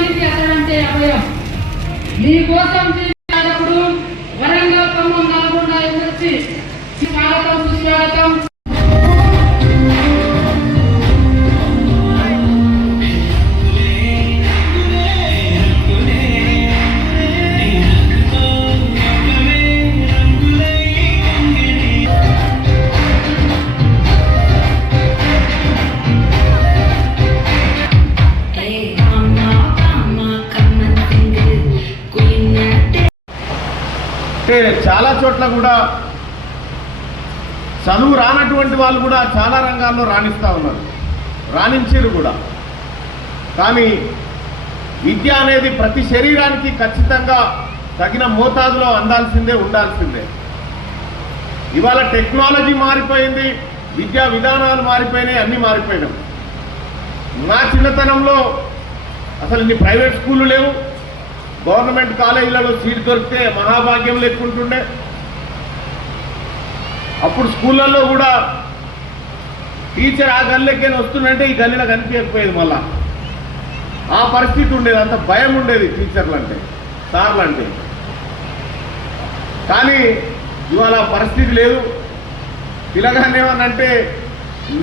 అభయానికి చేశాడంటే అభయం. నీకోసం వరంగల్ ఖమ్మం నల్గొండ ఎదుర్చి స్వాగతం సుస్వాగతం. అంటే చాలా చోట్ల కూడా చదువు రానటువంటి వాళ్ళు కూడా చాలా రంగాల్లో రాణిస్తూ ఉన్నారు. రాణించారు కూడా. కానీ విద్య అనేది ప్రతి శరీరానికి ఖచ్చితంగా తగిన మోతాదులో అందాల్సిందే ఉండాల్సిందే. ఇవాళ టెక్నాలజీ మారిపోయింది విద్యా విధానాలు మారిపోయినాయి అన్నీ మారిపోయినాం నా చిన్నతనంలో అసలు ఇన్ని ప్రైవేట్ స్కూళ్ళు లేవు. గవర్నమెంట్ కాలేజీలలో సీట్ దొరికితే మహాభాగ్యం లెక్కుంటుండే అప్పుడు స్కూళ్ళల్లో కూడా టీచర్ ఆ గల్లెక్కని వస్తుందంటే ఈ గల్లీలో కనిపించకపోయేది మళ్ళా. ఆ పరిస్థితి ఉండేది అంత భయం ఉండేది టీచర్లు అంటే సార్లు అంటే కానీ ఇవాళ పరిస్థితి లేదు. పిల్లగానే ఏమన్నంటే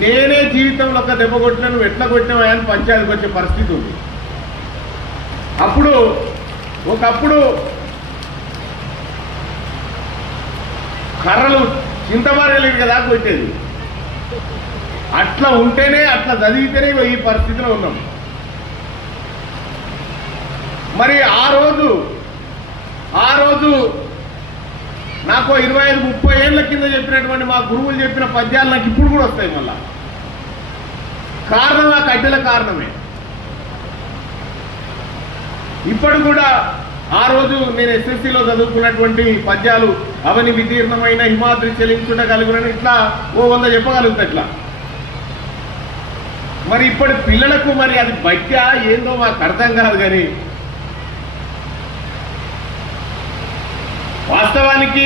నేనే జీవితంలో ఒక దెబ్బ కొట్టినా నువ్వు ఎట్లా కొట్టినావా అని పంచాయతీకి వచ్చే పరిస్థితి ఉంది. అప్పుడు ఒకప్పుడు కర్రలు చింతమారేలేదు కదా కొట్టేది అట్లా ఉంటేనే అట్లా చదివితేనే ఈ పరిస్థితిలో ఉన్నాం. మరి ఆ రోజు ఆ రోజు నాకు ఇరవై ఐదు ముప్పై ఏళ్ళ కింద చెప్పినటువంటి మా గురువులు చెప్పిన పద్యాలు నాకు ఇప్పుడు కూడా వస్తాయి మళ్ళా. కారణం ఆ కడ్డల కారణమే. ఇప్పుడు కూడా ఆ రోజు నేను ఎస్ఎస్సిలో చదువుకున్నటువంటి పద్యాలు అవని విదీర్ణమైన హిమాద్రి చెల్లించుండగలుగునని ఇట్లా ఓ వంద చెప్పగలుగుతా ఇట్లా. మరి ఇప్పటి పిల్లలకు మరి అది బట్ట ఏందో మాకు అర్థం కాదు కానీ వాస్తవానికి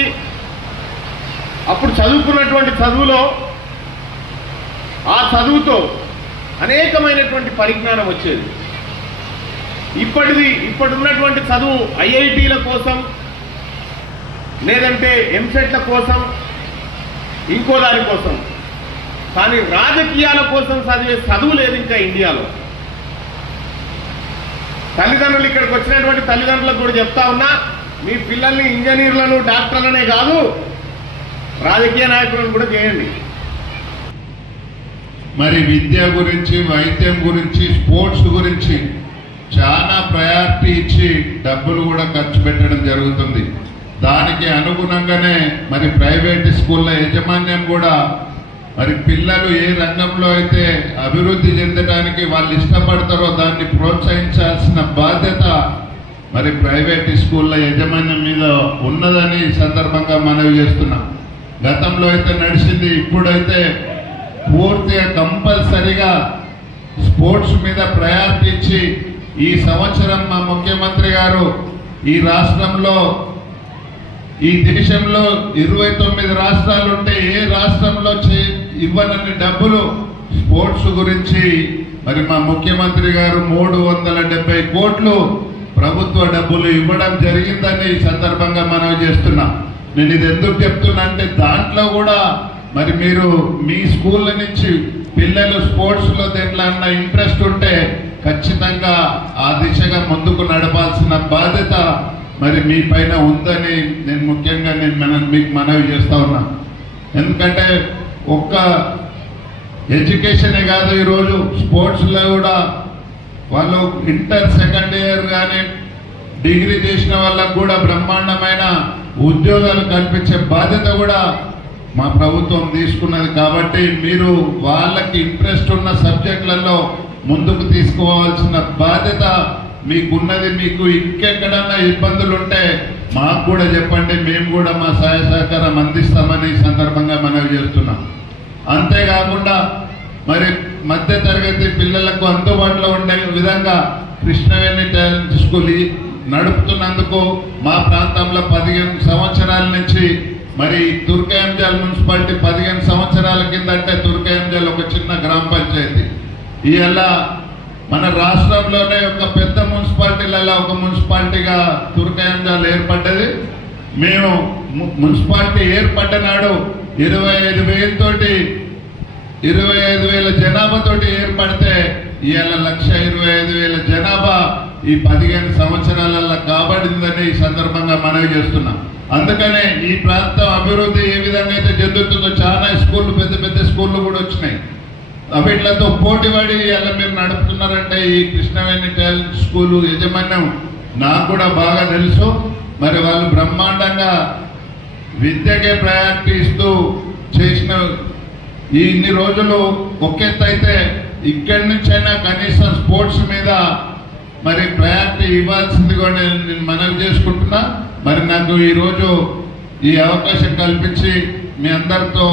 అప్పుడు చదువుకున్నటువంటి చదువులో ఆ చదువుతో అనేకమైనటువంటి పరిజ్ఞానం వచ్చేది. ఇప్పటిది ఇప్పటి ఉన్నటువంటి చదువు ఐఐటీల కోసం లేదంటే ఎంసెట్ల కోసం ఇంకో దాని కోసం. కానీ రాజకీయాల కోసం చదివే చదువు లేదు ఇంకా ఇండియాలో. తల్లిదండ్రులు ఇక్కడికి వచ్చినటువంటి తల్లిదండ్రులకు కూడా చెప్తా ఉన్నా మీ పిల్లల్ని ఇంజనీర్లను డాక్టర్లనే కాదు రాజకీయ నాయకులను కూడా చేయండి. మరి విద్య గురించి వైద్యం గురించి స్పోర్ట్స్ గురించి చాలా ప్రయారిటీ ఇచ్చి డబ్బులు కూడా ఖర్చు పెట్టడం జరుగుతుంది. దానికి అనుగుణంగానే మరి ప్రైవేట్ స్కూళ్ళ యాజమాన్యం కూడా మరి పిల్లలు ఏ రంగంలో అయితే అభివృద్ధి చెందడానికి వాళ్ళు ఇష్టపడతారో దాన్ని ప్రోత్సహించాల్సిన బాధ్యత మరి ప్రైవేట్ స్కూళ్ళ యాజమాన్యం మీద ఉన్నదని సందర్భంగా మనవి చేస్తున్నాం. గతంలో అయితే నడిచింది ఇప్పుడైతే పూర్తిగా కంపల్సరిగా స్పోర్ట్స్ మీద ప్రయారిటీ ఇచ్చి ఈ సంవత్సరం మా ముఖ్యమంత్రి గారు ఈ రాష్ట్రంలో ఈ దేశంలో ఇరవై తొమ్మిది రాష్ట్రాలు ఉంటే ఏ రాష్ట్రంలో చే ఇవ్వనన్ని డబ్బులు స్పోర్ట్స్ గురించి మరి మా ముఖ్యమంత్రి గారు మూడు వందల డెబ్బై కోట్లు ప్రభుత్వ డబ్బులు ఇవ్వడం జరిగిందని ఈ సందర్భంగా మనం చేస్తున్నాం. నేను ఇది ఎందుకు చెప్తున్నా అంటే దాంట్లో కూడా మరి మీరు మీ స్కూళ్ళ నుంచి పిల్లలు స్పోర్ట్స్లో దేంట్లో అన్న ఇంట్రెస్ట్ ఉంటే ఖచ్చితంగా ఆ దిశగా ముందుకు నడపాల్సిన బాధ్యత మరి మీ పైన ఉందని నేను ముఖ్యంగా నేను మన మీకు మనవి చేస్తూ ఉన్నా. ఎందుకంటే ఒక్క ఎడ్యుకేషనే కాదు ఈరోజు స్పోర్ట్స్లో కూడా వాళ్ళు ఇంటర్ సెకండ్ ఇయర్ కానీ డిగ్రీ చేసిన వాళ్ళకు కూడా బ్రహ్మాండమైన ఉద్యోగాలు కల్పించే బాధ్యత కూడా మా ప్రభుత్వం తీసుకున్నది. కాబట్టి మీరు వాళ్ళకి ఇంట్రెస్ట్ ఉన్న సబ్జెక్టులలో ముందుకు తీసుకోవాల్సిన బాధ్యత మీకున్నది మీకు ఇంకెక్కడన్నా ఇబ్బందులు ఉంటే మాకు కూడా చెప్పండి మేము కూడా మా సహాయ సహకారం అందిస్తామని సందర్భంగా మనవి చేస్తున్నాం. అంతేకాకుండా మరి మధ్య తరగతి పిల్లలకు అందుబాటులో ఉండే విధంగా కృష్ణవేణి టాలెంట్ స్కూల్ నడుపుతున్నందుకు మా ప్రాంతంలో పదిహేను సంవత్సరాల నుంచి మరి తుర్కయంజాల్ మున్సిపాలిటీ పదిహేను సంవత్సరాల కింద అంటే తుర్కయంజాల్ ఒక చిన్న గ్రామ పంచాయతీ. ఇవాళ మన రాష్ట్రంలోనే ఒక పెద్ద మున్సిపాలిటీలలో ఒక మున్సిపాలిటీగా తుర్కయంజాలు ఏర్పడ్డది. మేము ము- మున్సిపాలిటీ ఏర్పడ్డ నాడు ఇరవై ఐదు వేలతోటి ఇరవై ఐదు వేల జనాభాతోటి ఏర్పడితే ఇవాళ లక్ష ఇరవై ఐదు వేల జనాభా ఈ పదిహేను సంవత్సరాలలో కాబడిందని ఈ సందర్భంగా మనవి చేస్తున్నాం. అందుకనే ఈ ప్రాంతం అభివృద్ధి ఏ విధంగా అయితే వీటితో పోటీపడి ఎలా మీరు నడుపుతున్నారంటే ఈ కృష్ణవేణి టాలెంట్ స్కూలు యజమాన్యం నాకు కూడా బాగా తెలుసు. మరి వాళ్ళు బ్రహ్మాండంగా విద్యకే ప్రయారిటీ ఇస్తూ చేసిన ఈ ఇన్ని రోజులు ఒకెత్తు అయితే ఇక్కడి నుంచైనా కనీసం స్పోర్ట్స్ మీద మరి ప్రయారిటీ ఇవ్వాల్సింది కూడా నేను నేను మనవి చేసుకుంటున్నా. మరి నాకు ఈరోజు ఈ అవకాశం కల్పించి మీ అందరితో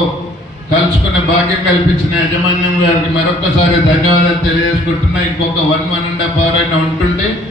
కలుసుకునే భాగ్యం కల్పించిన యజమాన్యం గారికి మరొకసారి ధన్యవాదాలు తెలియజేసుకుంటున్నా. ఇంకొక one one and half hour అయినా ఉంటుంటే